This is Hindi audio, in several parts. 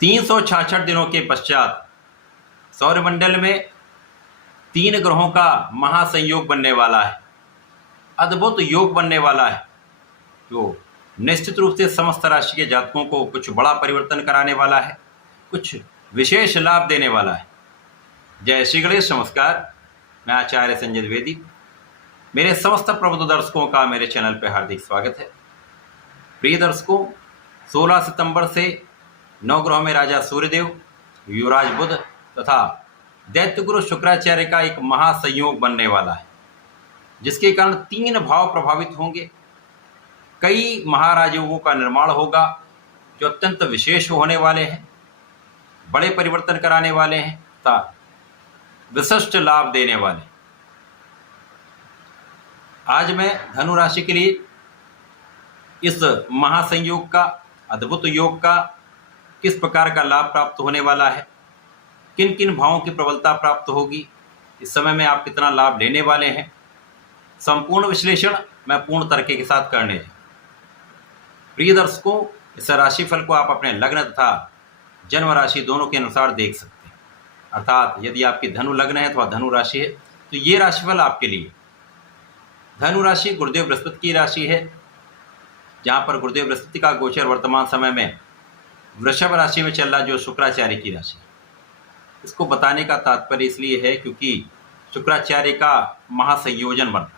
366 दिनों के पश्चात सौरमंडल में 3 ग्रहों का महासंयोग बनने वाला है, अद्भुत योग बनने वाला है, जो निश्चित रूप से समस्त राशि के जातकों को कुछ बड़ा परिवर्तन कराने वाला है, कुछ विशेष लाभ देने वाला है। जय श्री गणेश। नमस्कार, मैं आचार्य संजय द्विवेदी। मेरे समस्त प्रबुद्ध दर्शकों का मेरे चैनल पर हार्दिक स्वागत है। प्रिय दर्शकों, 16 सितंबर से 9 ग्रहों में राजा सूर्यदेव, युवराज बुध तथा दैत्य गुरु शुक्राचार्य का एक महासंयोग बनने वाला है, जिसके कारण 3 भाव प्रभावित होंगे। कई महाराजयोगों का निर्माण होगा जो अत्यंत विशेष होने वाले हैं, बड़े परिवर्तन कराने वाले हैं तथा विशिष्ट लाभ देने वाले। आज मैं धनु राशि के लिए इस महासंयोग का, अद्भुत योग का किस प्रकार का लाभ प्राप्त होने वाला है, किन किन भावों की प्रबलता प्राप्त होगी, इस समय में आप कितना लाभ लेने वाले हैं, संपूर्ण विश्लेषण मैं पूर्ण तरीके के साथ करने जा। प्रिय दर्शकों, इस राशिफल को आप अपने लग्न तथा जन्म राशि दोनों के अनुसार देख सकते हैं। अर्थात यदि आपकी धनु लग्न है अथवा धनु राशि है तो ये राशिफल आपके लिए। धनु राशि गुरुदेव बृहस्पति की राशि है, जहाँ पर गुरुदेव बृहस्पति का गोचर वर्तमान समय में वृषभ राशि में चल रहा, जो शुक्राचार्य की राशि है। इसको बताने का तात्पर्य इसलिए है क्योंकि शुक्राचार्य का महासंयोजन बन रहा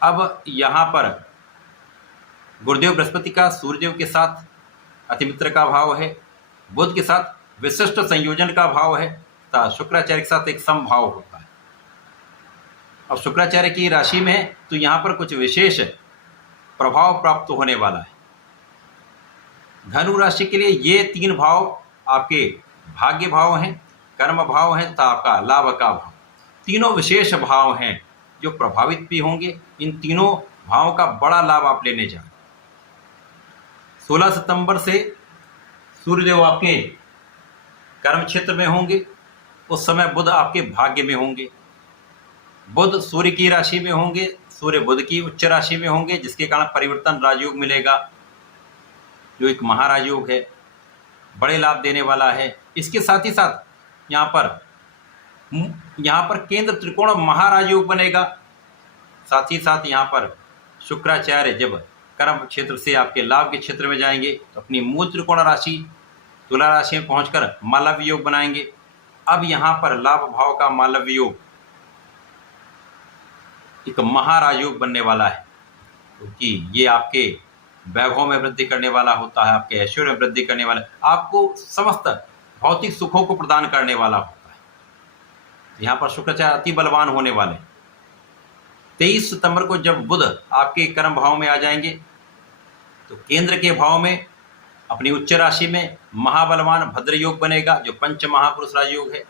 है। अब यहाँ पर गुरुदेव बृहस्पति का सूर्यदेव के साथ अतिमित्र का भाव है, बुध के साथ विशिष्ट संयोजन का भाव है तथा शुक्राचार्य के साथ एक समभाव होता है। अब शुक्राचार्य की राशि में है तो यहाँ पर कुछ विशेष प्रभाव प्राप्त होने वाला है। धनु राशि के लिए ये 3 भाव आपके भाग्य भाव हैं, कर्म भाव हैं तथा आपका लाभ का भाव। तीनों विशेष भाव हैं जो प्रभावित भी होंगे। इन तीनों भावों का बड़ा लाभ आप लेने जा रहे हैं। 16 सितंबर से सूर्यदेव आपके कर्म क्षेत्र में होंगे, उस समय बुध आपके भाग्य में होंगे। बुध सूर्य की राशि में होंगे, सूर्य बुध की उच्च राशि में होंगे, जिसके कारण परिवर्तन राजयोग मिलेगा, जो एक महाराजयोग है, बड़े लाभ देने वाला है। इसके साथ ही साथ यहाँ पर केंद्र त्रिकोण महाराजयोग बनेगा। साथ ही साथ यहाँ पर शुक्राचार्य जब कर्म क्षेत्र से आपके लाभ के क्षेत्र में जाएंगे तो अपनी मूल त्रिकोण राशि तुला राशि में पहुंचकर मालव्य योग बनाएंगे। अब यहाँ पर लाभ भाव का मालव्य योग एक महाराजयोग बनने वाला है, क्योंकि ये आपके वैभव में वृद्धि करने वाला होता है, आपके ऐश्वर्य में वृद्धि करने वाला, आपको समस्त भौतिक सुखों को प्रदान करने वाला होता है। यहाँ पर शुक्राचार्य अति बलवान होने वाले। 23 सितंबर को जब बुध आपके कर्म भाव में आ जाएंगे तो केंद्र के भाव में अपनी उच्च राशि में महाबलवान भद्र योग बनेगा, जो पंच महापुरुष राजयोग है,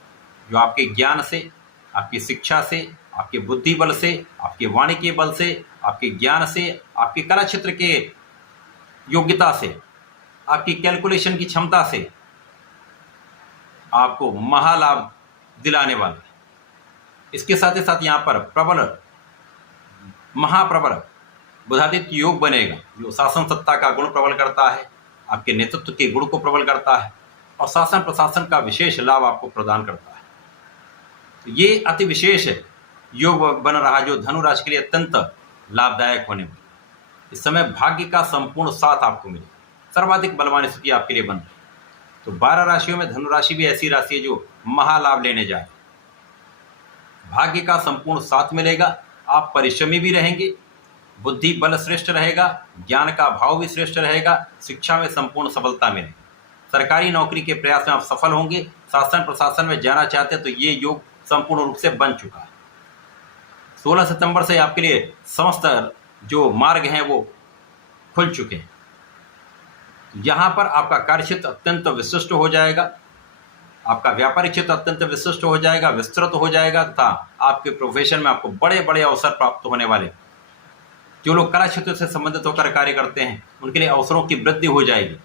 जो आपके ज्ञान से, आपकी शिक्षा से, आपके बुद्धि बल से, आपके वाणी के बल से, आपके ज्ञान से, आपके कला क्षेत्र के योग्यता से, आपकी कैलकुलेशन की क्षमता से आपको महालाभ दिलाने वाला है। इसके साथ ही साथ यहाँ पर प्रबल, महाप्रबल बुधादित्य योग बनेगा, जो शासन सत्ता का गुण प्रबल करता है, आपके नेतृत्व के गुण को प्रबल करता है और शासन प्रशासन का विशेष लाभ आपको प्रदान करता है। तो ये अति विशेष योग बन रहा, जो धनु राशि के लिए अत्यंत लाभदायक होने वाला। इस समय भाग्य का संपूर्ण साथ आपको मिलेगा, सर्वाधिक बलवान स्थिति आपके लिए बन रही है। तो 12 राशियों में धनु राशि भी ऐसी राशि है जो महालाभ लेने जाए। भाग्य का संपूर्ण साथ मिलेगा, आप परिश्रमी भी रहेंगे, बुद्धि बल श्रेष्ठ रहेगा, ज्ञान का भाव भी श्रेष्ठ रहेगा, शिक्षा में संपूर्ण सफलता मिलेगी, सरकारी नौकरी के प्रयास में आप सफल होंगे, शासन प्रशासन में जाना चाहते हैं तो ये योग संपूर्ण रूप से बन चुका है। 16 सितंबर से आपके लिए समस्त जो मार्ग हैं वो खुल चुके हैं। यहाँ पर आपका कार्यक्षेत्र अत्यंत विशिष्ट हो जाएगा, आपका व्यापारिक क्षेत्र अत्यंत विशिष्ट हो जाएगा, विस्तृत हो जाएगा तथा आपके प्रोफेशन में आपको बड़े बड़े अवसर प्राप्त होने वाले। जो लोग कला क्षेत्र से संबंधित होकर कार्य करते हैं उनके लिए अवसरों की वृद्धि हो जाएगी,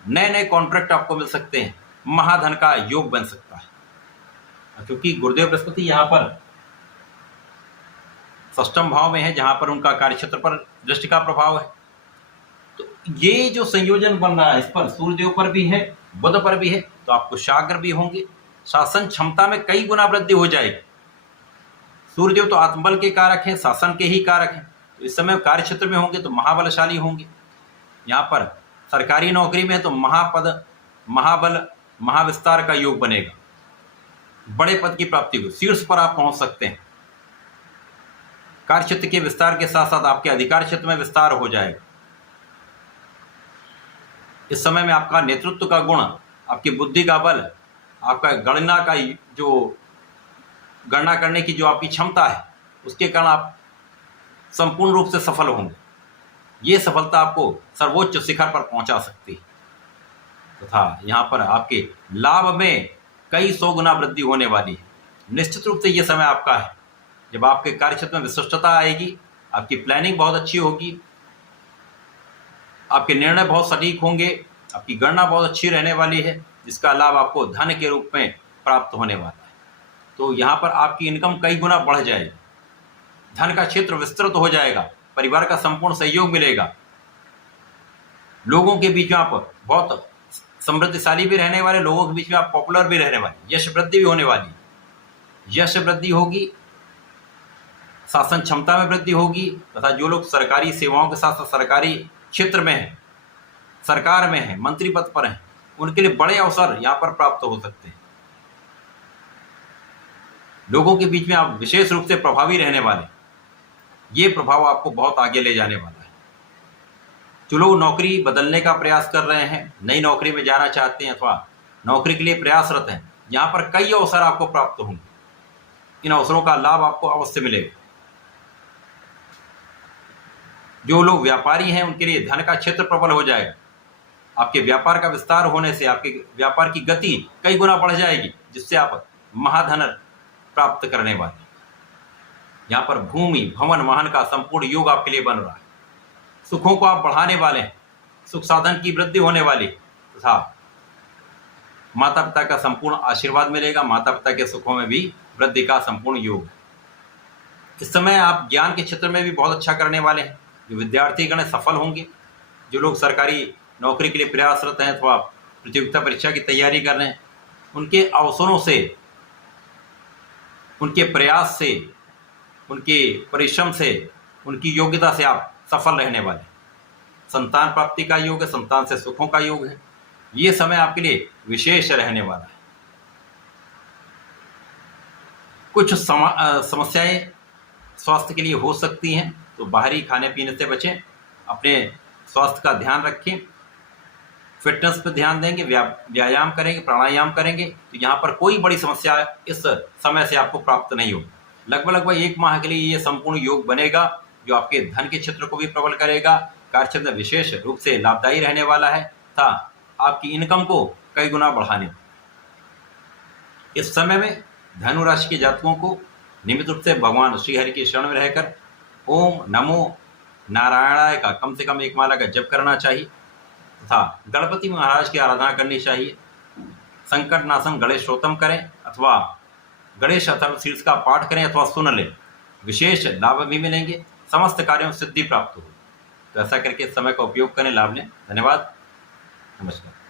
नए नए कॉन्ट्रैक्ट आपको मिल सकते हैं, महाधन का योग बन सकता है। क्योंकि गुरुदेव बृहस्पति यहाँ पर षष्ठम भाव में है, जहाँ पर उनका कार्यक्षेत्र पर दृष्टि का प्रभाव है, तो ये जो संयोजन बन रहा है इस पर सूर्यदेव पर भी है, बुध पर भी है, तो आप कुशाग्र भी होंगे, शासन क्षमता में कई गुना वृद्धि हो जाएगी। सूर्यदेव तो आत्मबल के कारक हैं, शासन के ही कारक हैं, तो इस समय कार्य क्षेत्र में होंगे तो महाबलशाली होंगे। यहाँ पर सरकारी नौकरी में है तो महापद, महाबल, महाविस्तार का योग बनेगा, बड़े पद की प्राप्ति हो, शीर्ष पर आप पहुंच सकते हैं। कार्य क्षेत्र के विस्तार के साथ साथ आपके अधिकार क्षेत्र में विस्तार हो जाएगा। इस समय में आपका नेतृत्व का गुण, आपकी बुद्धि का बल, आपका गणना का जो गणना करने की जो आपकी क्षमता है, उसके कारण आप संपूर्ण रूप से सफल होंगे। ये सफलता आपको सर्वोच्च शिखर पर पहुंचा सकती है तथा यहाँ पर आपके लाभ में कई 100 गुना वृद्धि होने वाली है। निश्चित रूप से ये समय आपका है जब आपके कार्य क्षेत्र में विशिष्टता आएगी, आपकी प्लानिंग बहुत अच्छी होगी, आपके निर्णय बहुत सटीक होंगे, आपकी गणना बहुत अच्छी रहने वाली है, जिसका लाभ आपको धन के रूप में प्राप्त होने वाला है। तो यहाँ पर आपकी इनकम कई गुना बढ़ जाएगी, धन का क्षेत्र विस्तृत हो जाएगा, परिवार का संपूर्ण सहयोग मिलेगा, लोगों के बीच में आप बहुत समृद्धशाली भी रहने वाले, लोगों के बीच में आप पॉपुलर भी रहने वाले, यश वृद्धि भी होने वाली, यश वृद्धि होगी, शासन क्षमता में वृद्धि होगी तथा जो लोग सरकारी सेवाओं के साथ साथ सरकारी क्षेत्र में हैं, सरकार में हैं, मंत्री पद पर हैं, उनके लिए बड़े अवसर यहाँ पर प्राप्त हो सकते हैं। लोगों के बीच में आप विशेष रूप से प्रभावी रहने वाले, ये प्रभाव आपको बहुत आगे ले जाने वाला है। जो लोग नौकरी बदलने का प्रयास कर रहे हैं, नई नौकरी में जाना चाहते हैं अथवा नौकरी के लिए प्रयासरत हैं, यहाँ पर कई अवसर आपको प्राप्त होंगे। इन अवसरों का लाभ आपको अवश्य मिलेगा। जो लोग व्यापारी हैं उनके लिए धन का क्षेत्र प्रबल हो जाएगा, आपके व्यापार का विस्तार होने से आपके व्यापार की गति कई गुना बढ़ जाएगी, जिससे आप महाधन प्राप्त करने वाले। यहाँ पर भूमि, भवन, वाहन का संपूर्ण योग आपके लिए बन रहा है। सुखों को आप बढ़ाने वाले हैं, सुख साधन की वृद्धि होने वाली तथा माता पिता का संपूर्ण आशीर्वाद मिलेगा, माता पिता के सुखों में भी वृद्धि का संपूर्ण योग है। इस समय आप ज्ञान के क्षेत्र में भी बहुत अच्छा करने वाले हैं। जो विद्यार्थीगण सफल होंगे, जो लोग सरकारी नौकरी के लिए प्रयासरत हैं अथवा प्रतियोगिता परीक्षा की तैयारी कर रहे हैं, उनके अवसरों से, उनके प्रयास से, उनके परिश्रम से, उनकी योग्यता से आप सफल रहने वाले। संतान प्राप्ति का योग है, संतान से सुखों का योग है। ये समय आपके लिए विशेष रहने वाला है। कुछ समस्याएं स्वास्थ्य के लिए हो सकती हैं, तो बाहरी खाने पीने से बचें, अपने स्वास्थ्य का ध्यान रखें, फिटनेस पर ध्यान देंगे, व्यायाम करेंगे, प्राणायाम करेंगे, तो यहाँ पर कोई बड़ी समस्या इस समय से आपको प्राप्त नहीं होगी। लगभग 1 माह के लिए ये संपूर्ण योग बनेगा, जो आपके धन के क्षेत्र को भी प्रबल करेगा, कार्य क्षेत्र में विशेष रूप से लाभदायी रहने वाला है तथा आपकी इनकम को कई गुना बढ़ाने। इस समय में धनु राशि के जातकों को नियमित रूप से भगवान श्रीहरि के शरण में रहकर ओम नमो नारायणाय का कम से कम 1 माला का जप करना चाहिए तथा गणपति महाराज की आराधना करनी चाहिए। संकटनाशन गणेश स्तोत्रम करें अथवा गणेश अथर्वशीर्ष का पाठ करें अथवा सुन लें, विशेष लाभ भी मिलेंगे, समस्त कार्यों में सिद्धि प्राप्त हो। तो ऐसा करके समय का उपयोग करें, लाभ लें। धन्यवाद, नमस्कार।